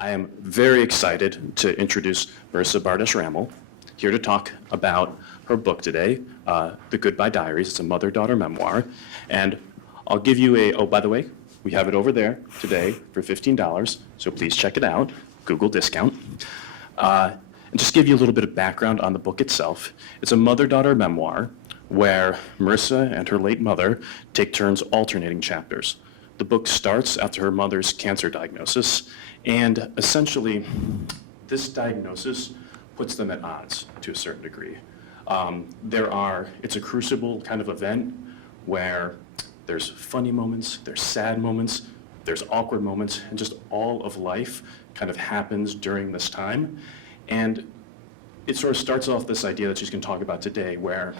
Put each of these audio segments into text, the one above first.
I am very excited to introduce Marisa Bardach Ramel, here to talk about her book today, The Goodbye Diaries. It's a mother-daughter memoir. And I'll give you oh, by the way, we have it over there today for $15, so please check it out, Google discount. And just give you a little bit of background on the book itself. It's a mother-daughter memoir where Marisa and her late mother take turns alternating chapters. The book starts after her mother's cancer diagnosis, and essentially, this diagnosis puts them at odds to a certain degree. It's a crucible kind of event where there's funny moments, there's sad moments, there's awkward moments, and just all of life kind of happens during this time. And it sort of starts off this idea that she's going to talk about today where,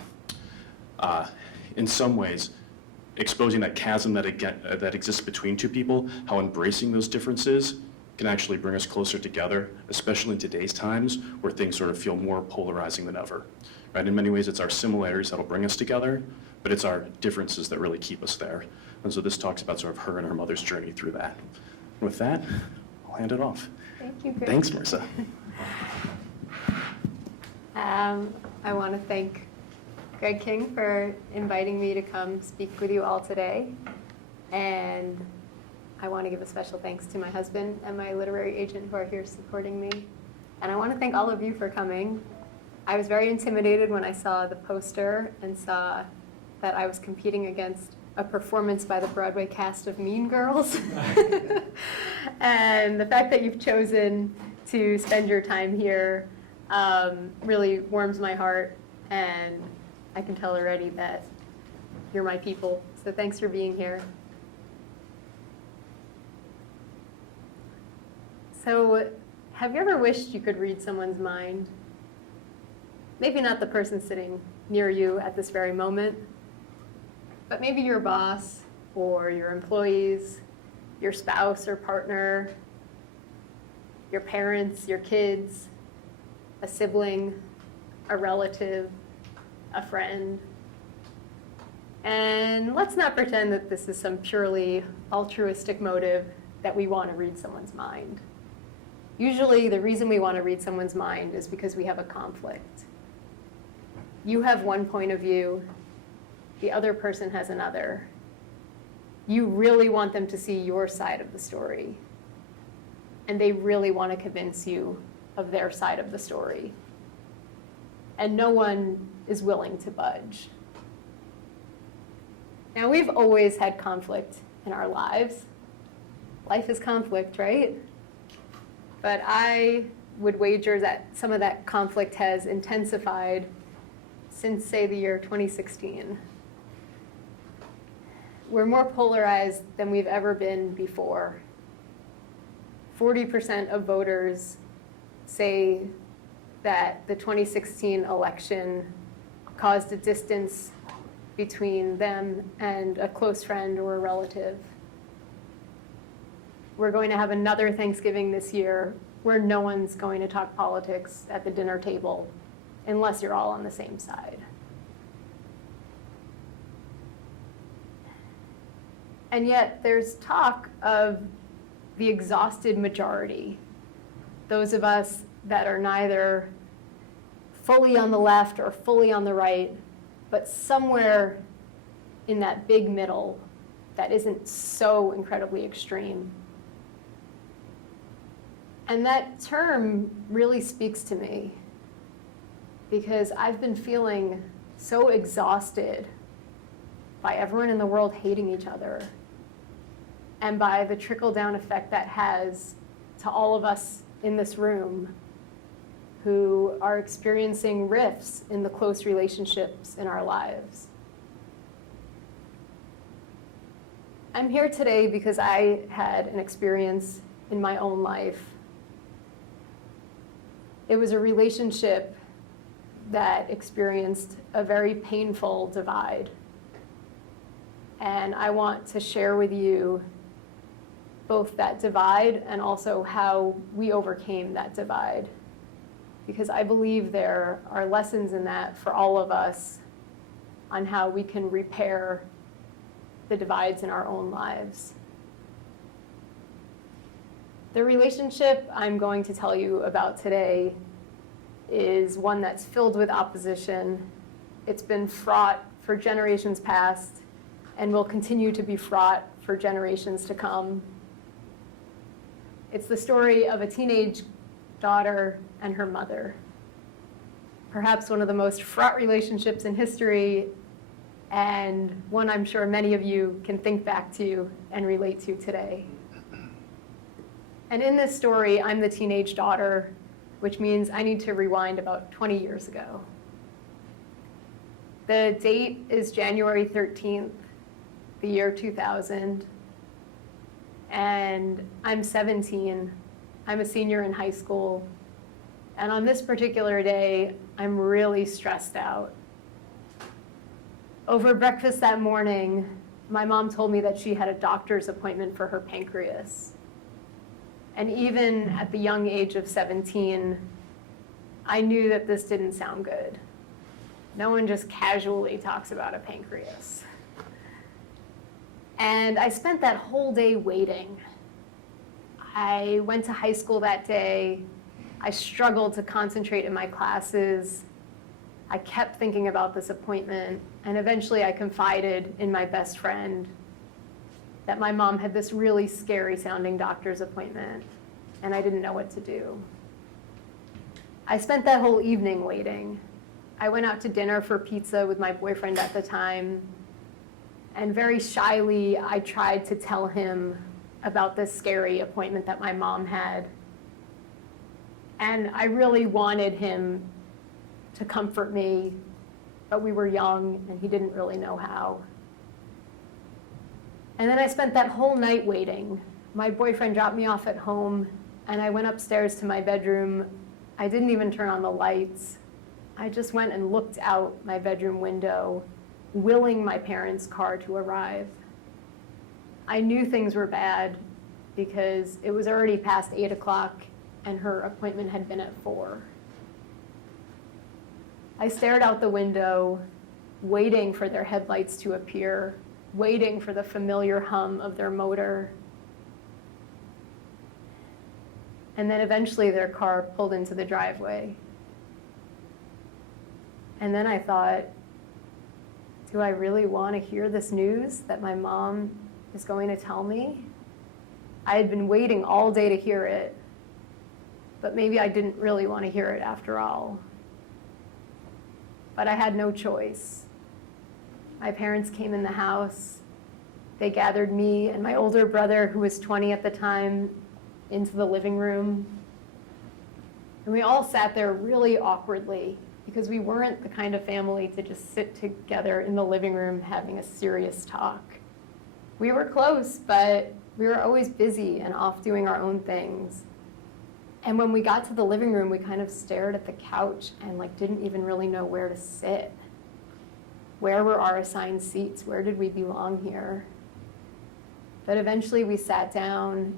in some ways, exposing that chasm that exists between two people, how embracing those differences can actually bring us closer together, especially in today's times where things sort of feel more polarizing than ever. Right? In many ways, it's our similarities that'll bring us together, but it's our differences that really keep us there. And so this talks about sort of her and her mother's journey through that. And with that, I'll hand it off. Thank you, Greg. Thanks, Marisa. I want to thank Greg King for inviting me to come speak with you all today. And I want to give a special thanks to my husband and my literary agent who are here supporting me. And I want to thank all of you for coming. I was very intimidated when I saw the poster and saw that I was competing against a performance by the Broadway cast of Mean Girls. And the fact that you've chosen to spend your time here really warms my heart, and I can tell already that you're my people. So thanks for being here. So, have you ever wished you could read someone's mind? Maybe not the person sitting near you at this very moment, but maybe your boss or your employees, your spouse or partner, your parents, your kids, a sibling, a relative, a friend. And let's not pretend that this is some purely altruistic motive that we want to read someone's mind. Usually the reason we want to read someone's mind is because we have a conflict. You have one point of view, the other person has another. You really want them to see your side of the story, and they really want to convince you of their side of the story. And no one is willing to budge. Now, we've always had conflict in our lives. Life is conflict, right? But I would wager that some of that conflict has intensified since, say, the year 2016. We're more polarized than we've ever been before. 40% of voters say that the 2016 election caused a distance between them and a close friend or a relative. We're going to have another Thanksgiving this year where no one's going to talk politics at the dinner table unless you're all on the same side. And yet there's talk of the exhausted majority, those of us that are neither fully on the left or fully on the right, but somewhere in that big middle that isn't so incredibly extreme. And that term really speaks to me because I've been feeling so exhausted by everyone in the world hating each other and by the trickle-down effect that has to all of us in this room who are experiencing rifts in the close relationships in our lives. I'm here today because I had an experience in my own life. It was a relationship that experienced a very painful divide. And I want to share with you both that divide and also how we overcame that divide. Because I believe there are lessons in that for all of us on how we can repair the divides in our own lives. The relationship I'm going to tell you about today is one that's filled with opposition. It's been fraught for generations past and will continue to be fraught for generations to come. It's the story of a teenage daughter and her mother. Perhaps one of the most fraught relationships in history, and one I'm sure many of you can think back to and relate to today. And in this story, I'm the teenage daughter, which means I need to rewind about 20 years ago. The date is January 13th, the year 2000, and I'm 17. I'm a senior in high school, and on this particular day, I'm really stressed out. Over breakfast that morning, my mom told me that she had a doctor's appointment for her pancreas. And even at the young age of 17, I knew that this didn't sound good. No one just casually talks about a pancreas. And I spent that whole day waiting. I went to high school that day. I struggled to concentrate in my classes. I kept thinking about this appointment, and eventually I confided in my best friend that my mom had this really scary sounding doctor's appointment, and I didn't know what to do. I spent that whole evening waiting. I went out to dinner for pizza with my boyfriend at the time, and very shyly I tried to tell him about this scary appointment that my mom had. And I really wanted him to comfort me, but we were young and he didn't really know how. And then I spent that whole night waiting. My boyfriend dropped me off at home, and I went upstairs to my bedroom. I didn't even turn on the lights. I just went and looked out my bedroom window, willing my parents' car to arrive. I knew things were bad because it was already past 8 o'clock and her appointment had been at 4. I stared out the window, waiting for their headlights to appear, waiting for the familiar hum of their motor. And then eventually their car pulled into the driveway. And then I thought, do I really want to hear this news that my mom is going to tell me? I had been waiting all day to hear it, but maybe I didn't really want to hear it after all. But I had no choice. My parents came in the house. They gathered me and my older brother, who was 20 at the time, into the living room. And we all sat there really awkwardly because we weren't the kind of family to just sit together in the living room having a serious talk. We were close, but we were always busy and off doing our own things. And when we got to the living room, we kind of stared at the couch and didn't even really know where to sit. Where were our assigned seats? Where did we belong here? But eventually we sat down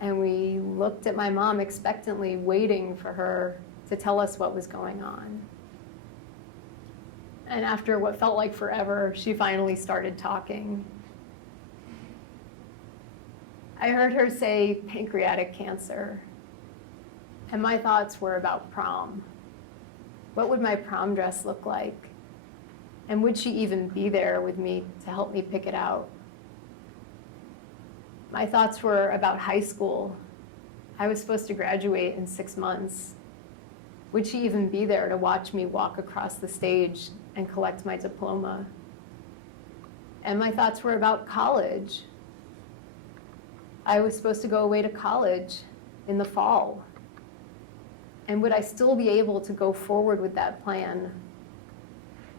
and we looked at my mom expectantly, waiting for her to tell us what was going on. And after what felt like forever, she finally started talking. I heard her say pancreatic cancer, and my thoughts were about prom. What would my prom dress look like? And would she even be there with me to help me pick it out? My thoughts were about high school. I was supposed to graduate in 6 months. Would she even be there to watch me walk across the stage and collect my diploma? And my thoughts were about college. I was supposed to go away to college in the fall. And would I still be able to go forward with that plan?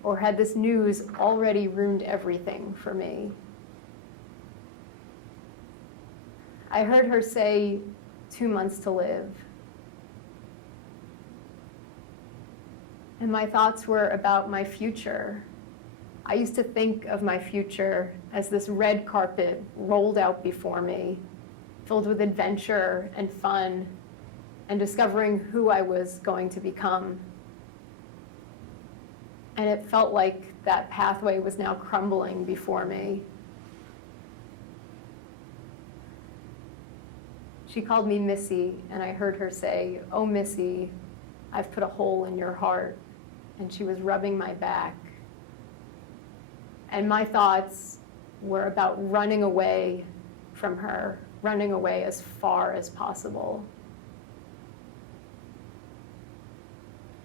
Or had this news already ruined everything for me? I heard her say 2 months to live. And my thoughts were about my future. I used to think of my future as this red carpet rolled out before me, filled with adventure and fun, and discovering who I was going to become. And it felt like that pathway was now crumbling before me. She called me Missy, and I heard her say, "Oh, Missy, I've put a hole in your heart." And she was rubbing my back. And my thoughts were about running away from her, running away as far as possible.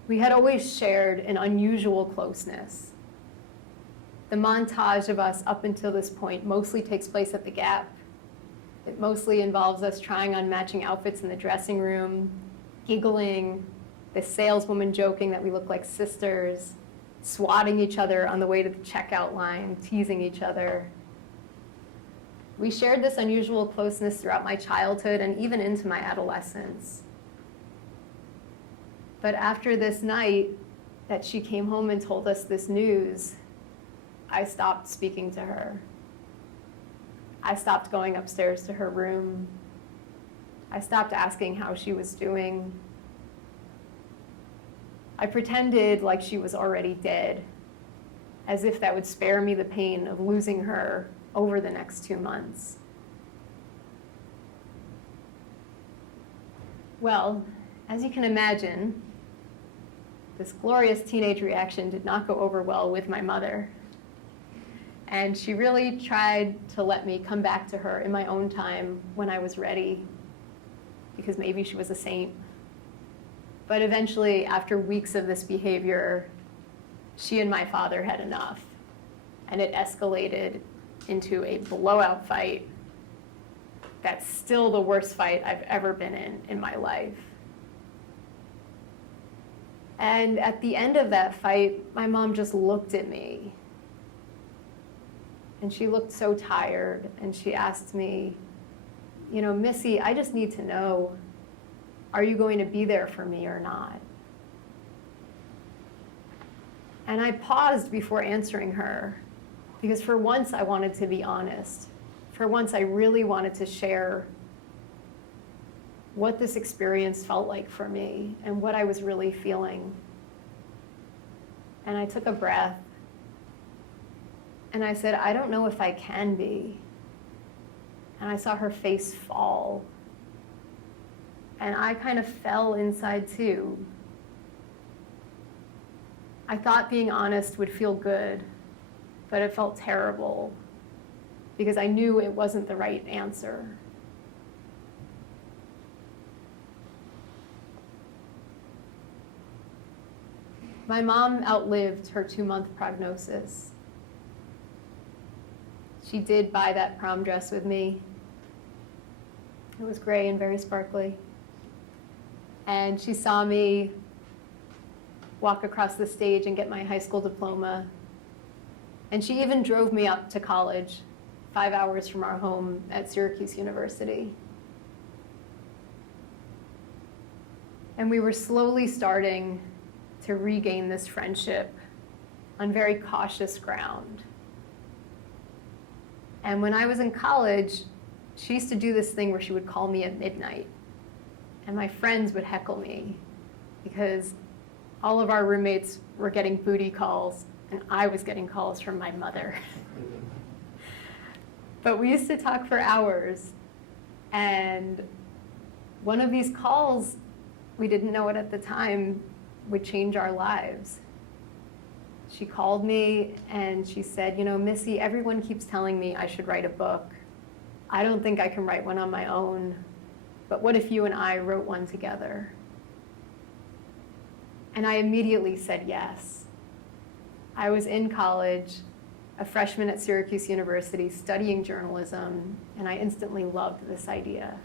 We had always shared an unusual closeness. The montage of us up until this point mostly takes place at the Gap. It mostly involves us trying on matching outfits in the dressing room, giggling, the saleswoman joking that we look like sisters, swatting each other on the way to the checkout line, teasing each other. We shared this unusual closeness throughout my childhood and even into my adolescence. But after this night that she came home and told us this news, I stopped speaking to her. I stopped going upstairs to her room. I stopped asking how she was doing. I pretended like she was already dead, as if that would spare me the pain of losing her over the next 2 months. Well, as you can imagine, this glorious teenage reaction did not go over well with my mother. And she really tried to let me come back to her in my own time when I was ready, because maybe she was a saint. But eventually, after weeks of this behavior, she and my father had enough, and it escalated into a blowout fight that's still the worst fight I've ever been in my life. And at the end of that fight, my mom just looked at me. And she looked so tired, and she asked me, "You know, Missy, I just need to know, are you going to be there for me or not?" And I paused before answering her, because for once I wanted to be honest. For once I really wanted to share what this experience felt like for me and what I was really feeling. And I took a breath, and I said, "I don't know if I can be." And I saw her face fall. And I kind of fell inside too. I thought being honest would feel good, but it felt terrible because I knew it wasn't the right answer. My mom outlived her 2-month prognosis. She did buy that prom dress with me. It was gray and very sparkly. And she saw me walk across the stage and get my high school diploma. And she even drove me up to college, 5 hours from our home at Syracuse University. And we were slowly starting to regain this friendship on very cautious ground. And when I was in college, she used to do this thing where she would call me at midnight. And my friends would heckle me because all of our roommates were getting booty calls, and I was getting calls from my mother. But we used to talk for hours. And one of these calls, we didn't know it at the time, would change our lives. She called me and she said, "You know, Missy, everyone keeps telling me I should write a book. I don't think I can write one on my own, but what if you and I wrote one together?" And I immediately said yes. I was in college, a freshman at Syracuse University, studying journalism, and I instantly loved this idea.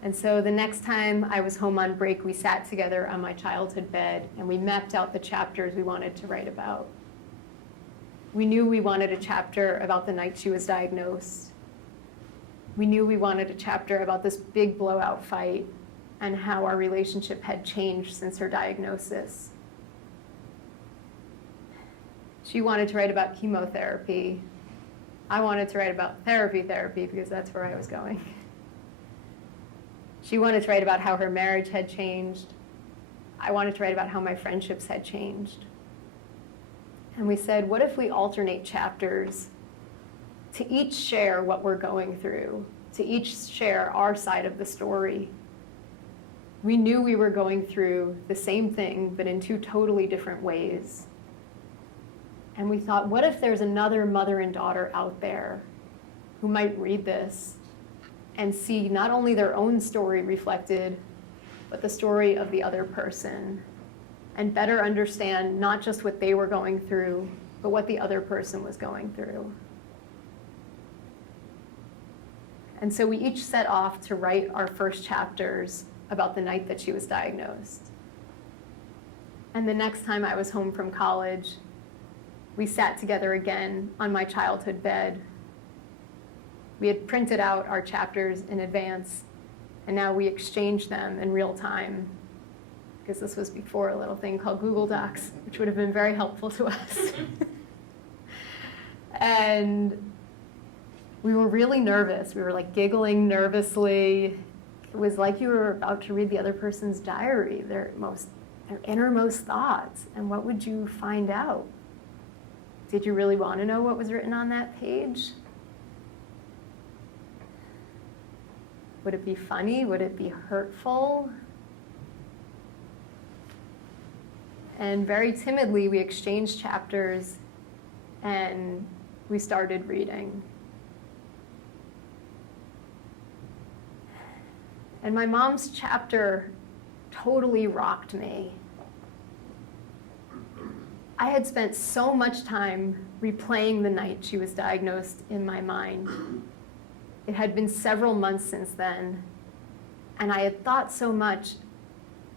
And so the next time I was home on break, we sat together on my childhood bed and we mapped out the chapters we wanted to write about. We knew we wanted a chapter about the night she was diagnosed. We knew we wanted a chapter about this big blowout fight and how our relationship had changed since her diagnosis. She wanted to write about chemotherapy. I wanted to write about therapy because that's where I was going. She wanted to write about how her marriage had changed. I wanted to write about how my friendships had changed. And we said, what if we alternate chapters to each share what we're going through to each share our side of the story. We knew we were going through the same thing, but in two totally different ways. And we thought, what if there's another mother and daughter out there who might read this and see not only their own story reflected, but the story of the other person, and better understand not just what they were going through, but what the other person was going through. And so we each set off to write our first chapters about the night that she was diagnosed. And the next time I was home from college, we sat together again on my childhood bed. We had printed out our chapters in advance, and now we exchanged them in real time, because this was before a little thing called Google Docs, which would have been very helpful to us. And we were really nervous. We were like giggling nervously. It was like you were about to read the other person's diary, their innermost thoughts. And what would you find out? Did you really want to know what was written on that page? Would it be funny? Would it be hurtful? And very timidly, we exchanged chapters and we started reading. And my mom's chapter totally rocked me. I had spent so much time replaying the night she was diagnosed in my mind. It had been several months since then, and I had thought so much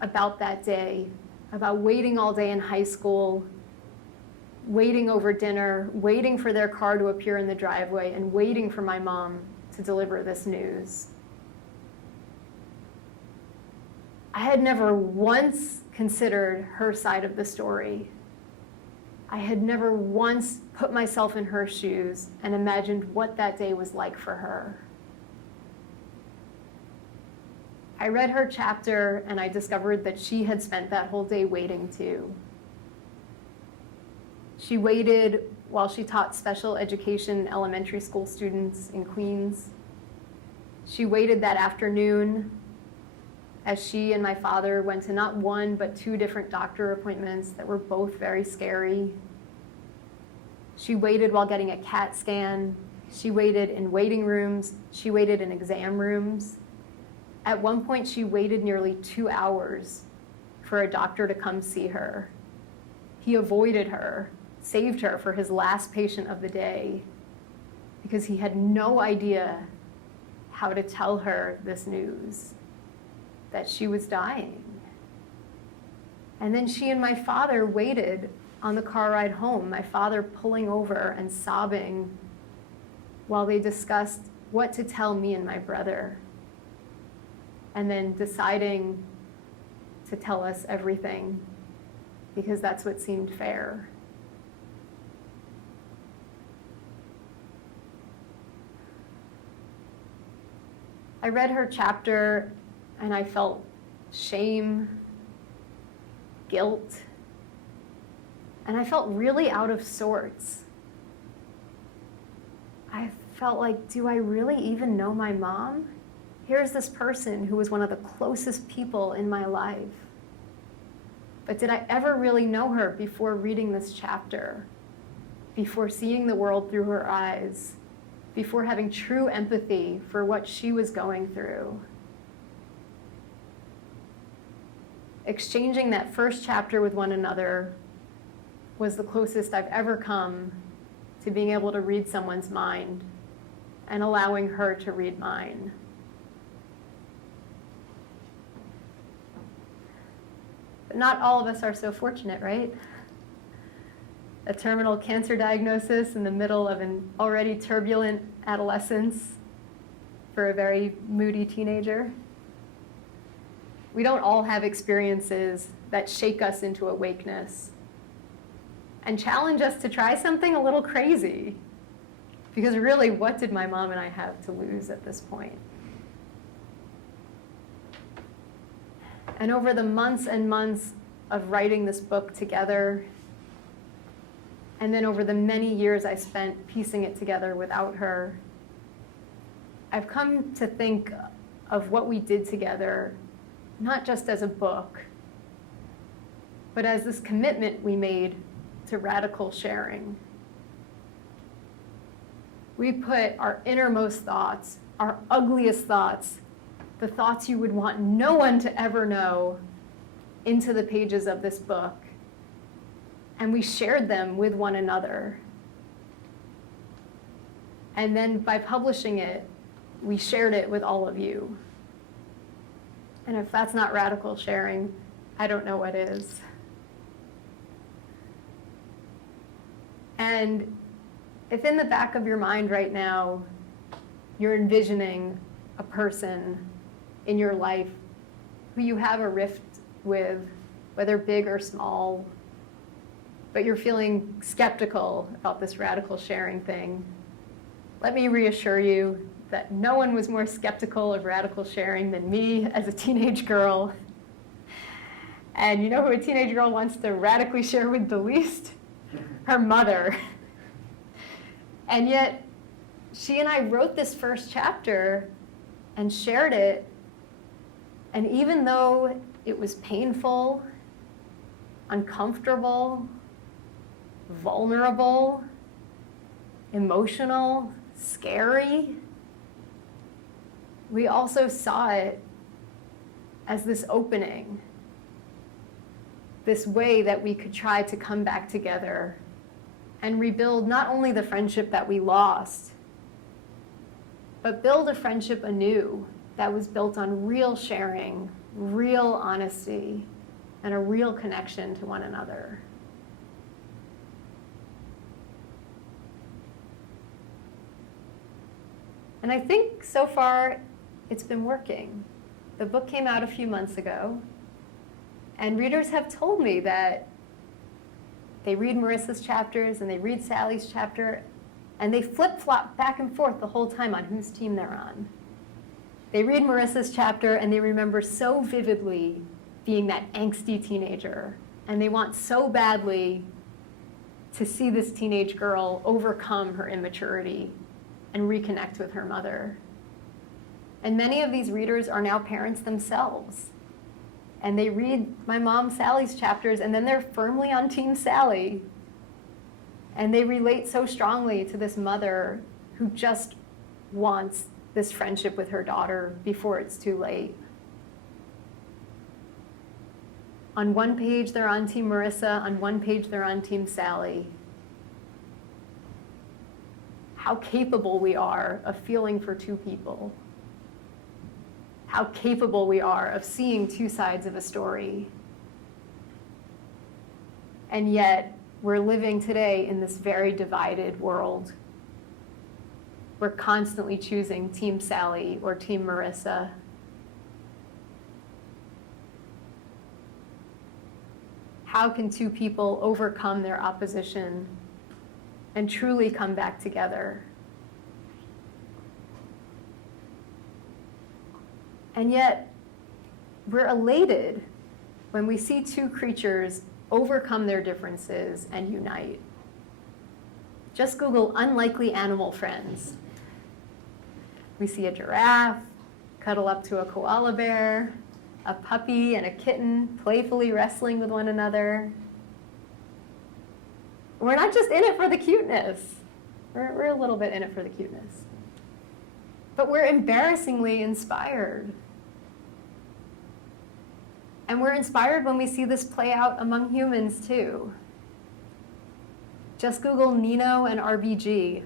about that day, about waiting all day in high school, waiting over dinner, waiting for their car to appear in the driveway, and waiting for my mom to deliver this news. I had never once considered her side of the story. I had never once put myself in her shoes and imagined what that day was like for her. I read her chapter and I discovered that she had spent that whole day waiting too. She waited while she taught special education elementary school students in Queens. She waited that afternoon as she and my father went to not one, but two different doctor appointments that were both very scary. She waited while getting a CAT scan. She waited in waiting rooms. She waited in exam rooms. At one point, she waited nearly 2 hours for a doctor to come see her. He avoided her, saved her for his last patient of the day, because he had no idea how to tell her this news, that she was dying. And then she and my father waited on the car ride home, my father pulling over and sobbing while they discussed what to tell me and my brother, and then deciding to tell us everything because that's what seemed fair. I read her chapter and I felt shame, guilt, and I felt really out of sorts. I felt like, do I really even know my mom? Here's this person who was one of the closest people in my life. But did I ever really know her before reading this chapter, before seeing the world through her eyes, before having true empathy for what she was going through? Exchanging that first chapter with one another was the closest I've ever come to being able to read someone's mind and allowing her to read mine. But not all of us are so fortunate, right? A terminal cancer diagnosis in the middle of an already turbulent adolescence for a very moody teenager. We don't all have experiences that shake us into awakeness and challenge us to try something a little crazy. Because really, what did my mom and I have to lose at this point? And over the months and months of writing this book together, and then over the many years I spent piecing it together without her, I've come to think of what we did together, not just as a book, but as this commitment we made to radical sharing. We put our innermost thoughts, our ugliest thoughts, the thoughts you would want no one to ever know, into the pages of this book. And we shared them with one another. And then by publishing it, we shared it with all of you. And if that's not radical sharing, I don't know what is. And if in the back of your mind right now, you're envisioning a person in your life who you have a rift with, whether big or small, but you're feeling skeptical about this radical sharing thing, let me reassure you that no one was more skeptical of radical sharing than me as a teenage girl. And you know who a teenage girl wants to radically share with the least? Her mother. And yet, she and I wrote this first chapter and shared it. And even though it was painful, uncomfortable, vulnerable, emotional, scary, we also saw it as this opening, this way that we could try to come back together and rebuild not only the friendship that we lost, but build a friendship anew that was built on real sharing, real honesty, and a real connection to one another. And I think so far it's been working. The book came out a few months ago, and readers have told me that they read Marissa's chapters and they read Sally's chapter, and they flip-flop back and forth the whole time on whose team they're on. They read Marissa's chapter and they remember so vividly being that angsty teenager, and they want so badly to see this teenage girl overcome her immaturity and reconnect with her mother. And many of these readers are now parents themselves. And they read my mom Sally's chapters, and then they're firmly on Team Sally. And they relate so strongly to this mother who just wants this friendship with her daughter before it's too late. On one page, they're on Team Marissa. On one page, they're on Team Sally. How capable we are of feeling for two people. How capable we are of seeing two sides of a story. And yet, we're living today in this very divided world. We're constantly choosing Team Sally or Team Marissa. How can two people overcome their opposition and truly come back together? And yet, we're elated when we see two creatures overcome their differences and unite. Just Google unlikely animal friends. We see a giraffe cuddle up to a koala bear, a puppy and a kitten playfully wrestling with one another. We're not just in it for the cuteness. We're a little bit in it for the cuteness. But we're embarrassingly inspired. And we're inspired when we see this play out among humans too. Just Google Nino and RBG,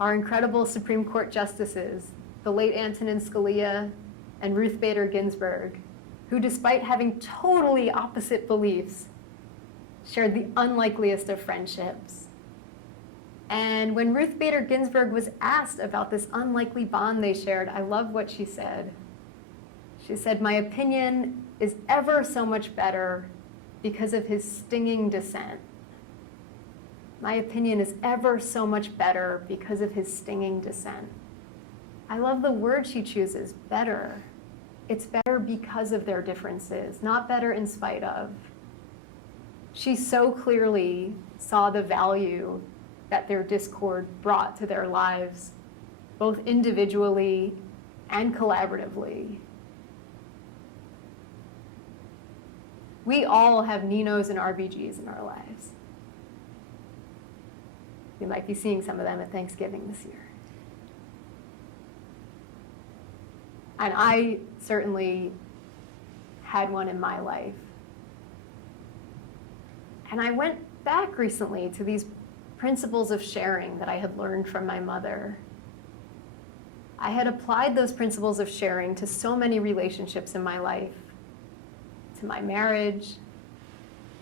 our incredible Supreme Court justices, the late Antonin Scalia and Ruth Bader Ginsburg, who despite having totally opposite beliefs, shared the unlikeliest of friendships. And when Ruth Bader Ginsburg was asked about this unlikely bond they shared, I love what she said. She said, "My opinion is ever so much better because of his stinging dissent." My opinion is ever so much better because of his stinging dissent. I love the word she chooses, better. It's better because of their differences, not better in spite of. She so clearly saw the value that their discord brought to their lives, both individually and collaboratively. We all have Ninos and RBGs in our lives. We might be seeing some of them at Thanksgiving this year. And I certainly had one in my life. And I went back recently to these principles of sharing that I had learned from my mother. I had applied those principles of sharing to so many relationships in my life, to my marriage,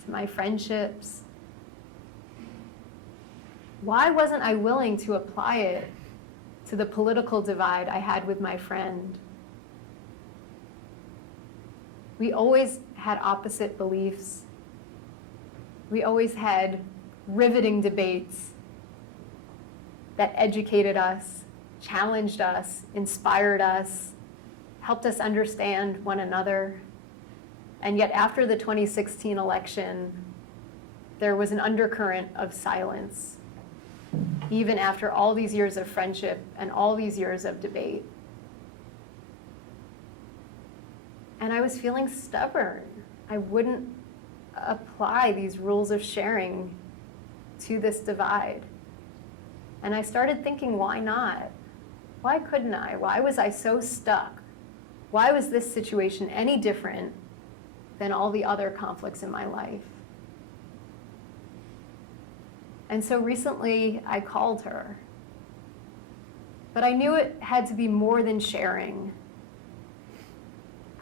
to my friendships. Why wasn't I willing to apply it to the political divide I had with my friend? We always had opposite beliefs. We always had riveting debates that educated us, challenged us, inspired us, helped us understand one another. And yet after the 2016 election, there was an undercurrent of silence, even after all these years of friendship and all these years of debate. And I was feeling stubborn. I wouldn't apply these rules of sharing to this divide. And I started thinking, why not? Why couldn't I? Why was I so stuck? Why was this situation any different than all the other conflicts in my life? And so recently I called her. But I knew it had to be more than sharing.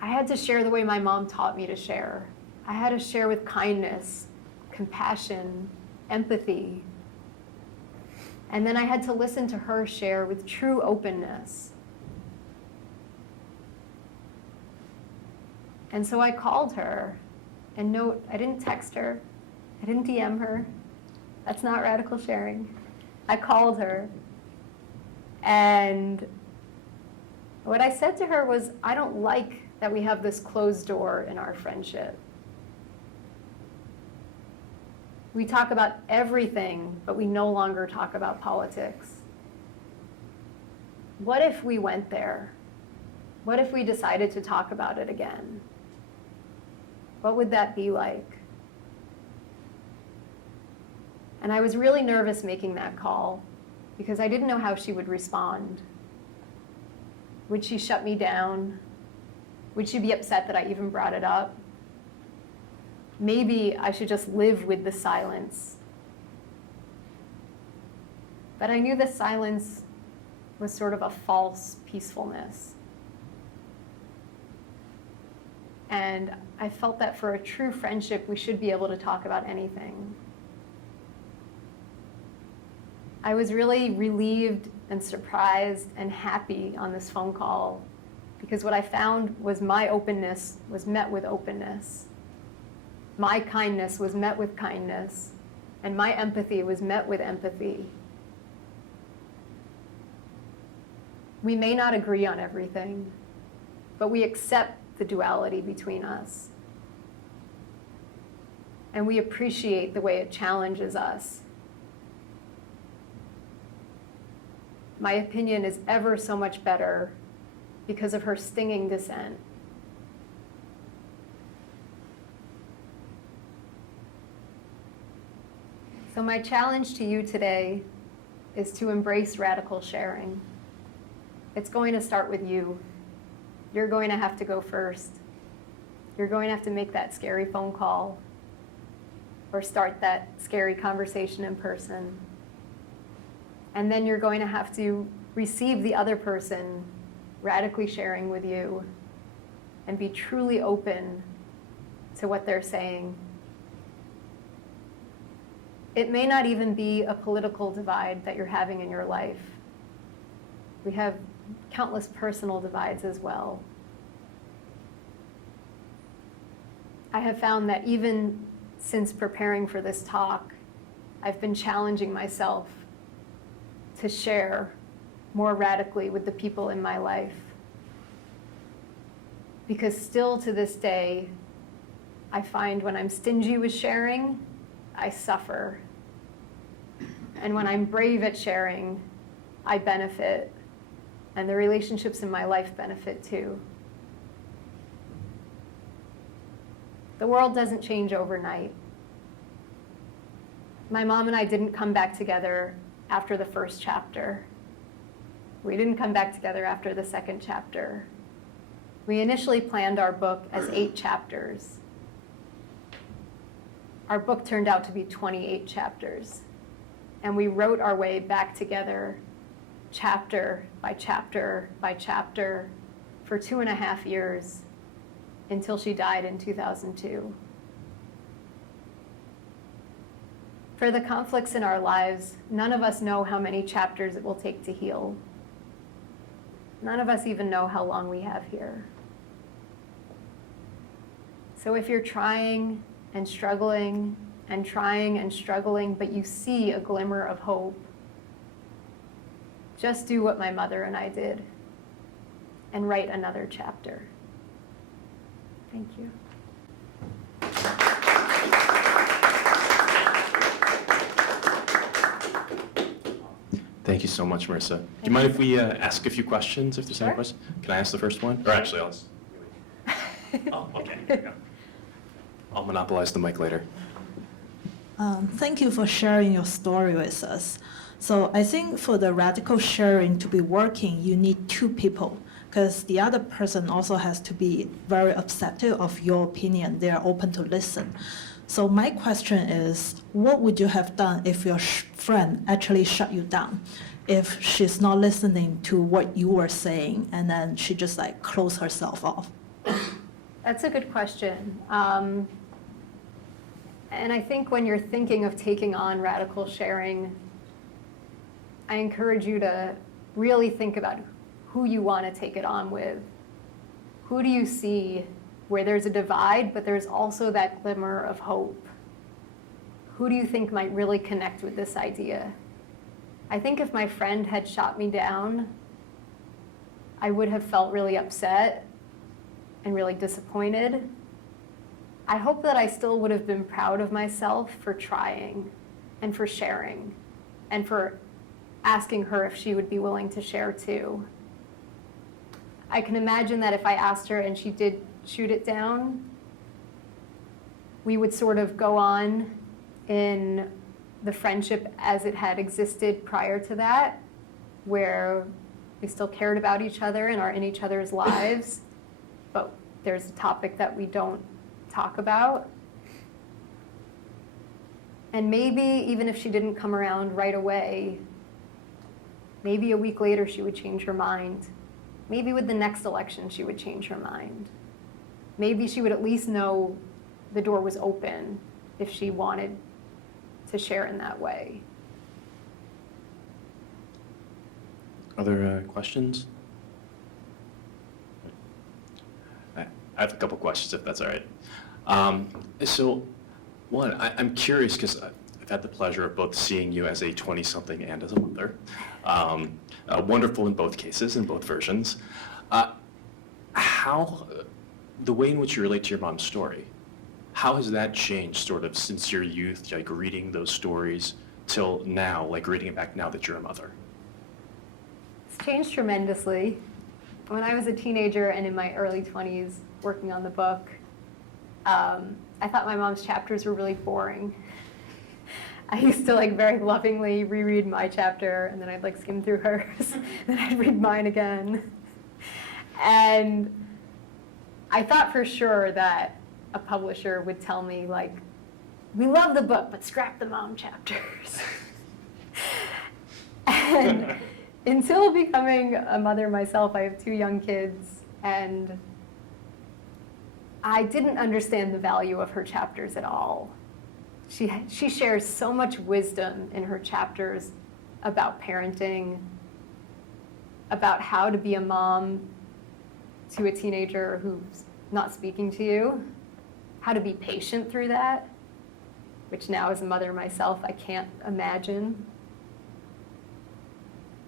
I had to share the way my mom taught me to share. I had to share with kindness, compassion, empathy. And then I had to listen to her share with true openness. And so I called her, and note, I didn't text her, I didn't DM her. That's not radical sharing. I called her, and what I said to her was, I don't like that we have this closed door in our friendship. We talk about everything, but we no longer talk about politics. What if we went there? What if we decided to talk about it again? What would that be like? And I was really nervous making that call because I didn't know how she would respond. Would she shut me down? Would she be upset that I even brought it up? Maybe I should just live with the silence. But I knew the silence was sort of a false peacefulness. And I felt that for a true friendship, we should be able to talk about anything. I was really relieved and surprised and happy on this phone call because what I found was my openness was met with openness. My kindness was met with kindness, and my empathy was met with empathy. We may not agree on everything, but we accept the duality between us. And we appreciate the way it challenges us. My opinion is ever so much better because of her stinging dissent. So my challenge to you today is to embrace radical sharing. It's going to start with you. You're going to have to go first. You're going to have to make that scary phone call or start that scary conversation in person. And then you're going to have to receive the other person radically sharing with you and be truly open to what they're saying. It may not even be a political divide that you're having in your life. We have countless personal divides as well. I have found that even since preparing for this talk, I've been challenging myself to share more radically with the people in my life. Because still to this day, I find when I'm stingy with sharing, I suffer. And when I'm brave at sharing, I benefit. And the relationships in my life benefit too. The world doesn't change overnight. My mom and I didn't come back together after the first chapter. We didn't come back together after the second chapter. We initially planned our book as 8 chapters. Our book turned out to be 28 chapters. And we wrote our way back together chapter by chapter by chapter for 2.5 years until she died in 2002. For the conflicts in our lives, none of us know how many chapters it will take to heal. None of us even know how long we have here. So if you're trying and struggling and trying and struggling, but you see a glimmer of hope, just do what my mother and I did and write another chapter. Thank you. Thank you so much, Marisa. Do you mind if we ask a few questions, if there's any Sure. questions? Can I ask the first one? Or actually, I'll... Oh, okay. Here we go. I'll monopolize the mic later. Thank you for sharing your story with us. So I think for the radical sharing to be working, you need 2 people, because the other person also has to be very accepting of your opinion. They are open to listen. So my question is, what would you have done if your friend actually shut you down? If she's not listening to what you were saying, and then she just like closed herself off? That's a good question. And I think when you're thinking of taking on radical sharing, I encourage you to really think about who you want to take it on with. Who do you see where there's a divide, but there's also that glimmer of hope? Who do you think might really connect with this idea? I think if my friend had shot me down, I would have felt really upset and really disappointed. I hope that I still would have been proud of myself for trying and for sharing and for asking her if she would be willing to share too. I can imagine that if I asked her and she did shoot it down, we would sort of go on in the friendship as it had existed prior to that, where we still cared about each other and are in each other's lives, but there's a topic that we don't talk about. And maybe even if she didn't come around right away, maybe a week later she would change her mind. Maybe with the next election she would change her mind. Maybe she would at least know the door was open if she wanted to share in that way. Other questions? I have a couple questions, if that's all right. So, one, I'm curious, because I've had the pleasure of both seeing you as a 20-something and as a mother. Wonderful in both cases, in both versions. How, the way in which you relate to your mom's story, how has that changed sort of since your youth, like reading those stories till now, like reading it back now that you're a mother? It's changed tremendously. When I was a teenager and in my early 20s working on the book, I thought my mom's chapters were really boring. I used to like very lovingly reread my chapter, and then I'd like skim through hers, then I'd read mine again. And I thought for sure that a publisher would tell me like, we love the book, but scrap the mom chapters. And until becoming a mother myself, I have 2 young kids, and I didn't understand the value of her chapters at all. She shares so much wisdom in her chapters about parenting, about how to be a mom to a teenager who's not speaking to you, how to be patient through that, which now as a mother myself, I can't imagine.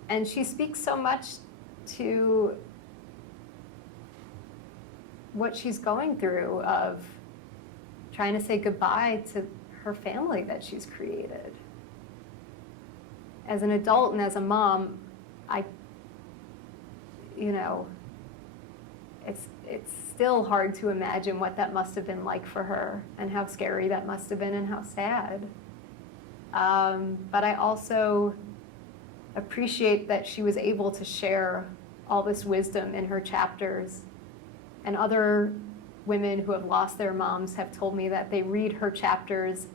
And she speaks so much to what she's going through of trying to say goodbye to her family that she's created. As an adult and as a mom, you know, it's still hard to imagine what that must have been like for her and how scary that must have been and how sad. But I also appreciate that she was able to share all this wisdom in her chapters. And other women who have lost their moms have told me that they read her chapters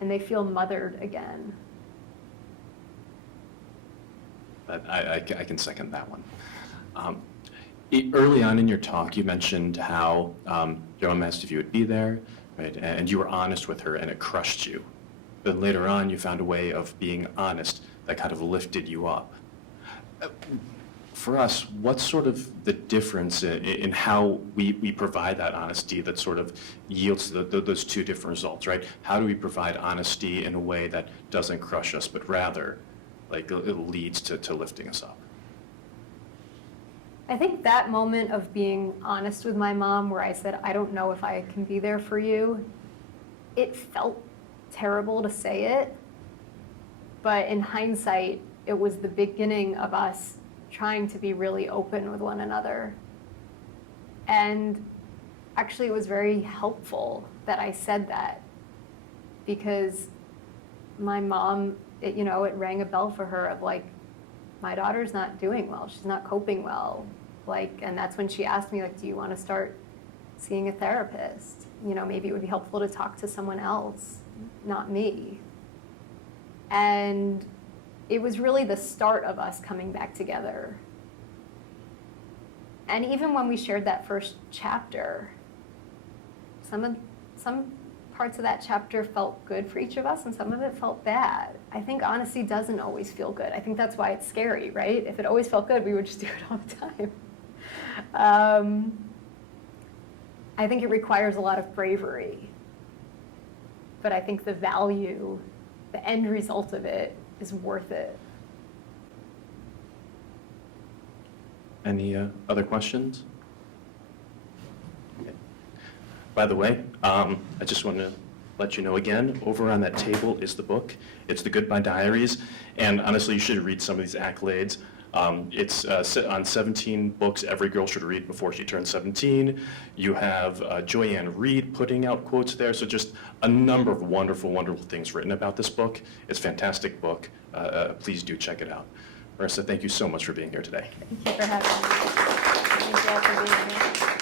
and they feel mothered again. But I can second that one. Early on in your talk, you mentioned how your mom asked if you would be there, right? And you were honest with her and it crushed you. But later on, you found a way of being honest that kind of lifted you up. For us, what's sort of the difference in how we provide that honesty that sort of yields those two different results, right? How do we provide honesty in a way that doesn't crush us, but rather like it leads to lifting us up? I think that moment of being honest with my mom where I said, I don't know if I can be there for you, it felt terrible to say it, but in hindsight, it was the beginning of us trying to be really open with one another. And actually, it was very helpful that I said that, because my mom, it rang a bell for her of like, my daughter's not doing well, she's not coping well. And that's when she asked me, like, do you want to start seeing a therapist? Maybe it would be helpful to talk to someone else, not me. And it was really the start of us coming back together. And even when we shared that first chapter, some parts of that chapter felt good for each of us and some of it felt bad. I think honesty doesn't always feel good. I think that's why it's scary, right? If it always felt good, we would just do it all the time. I think it requires a lot of bravery. But I think the value, the end result of it is worth it. Any other questions? Okay. By the way, I just want to let you know again, over on that table is the book. It's the Goodbye Diaries, and honestly, you should read some of these accolades. It's on 17 books every girl should read before she turns 17. You have Joyanne Reed putting out quotes there, so just a number of wonderful, wonderful things written about this book. It's a fantastic book. Please do check it out. Marisa, thank you so much for being here today. Thank you for having me. Thank you all for being here.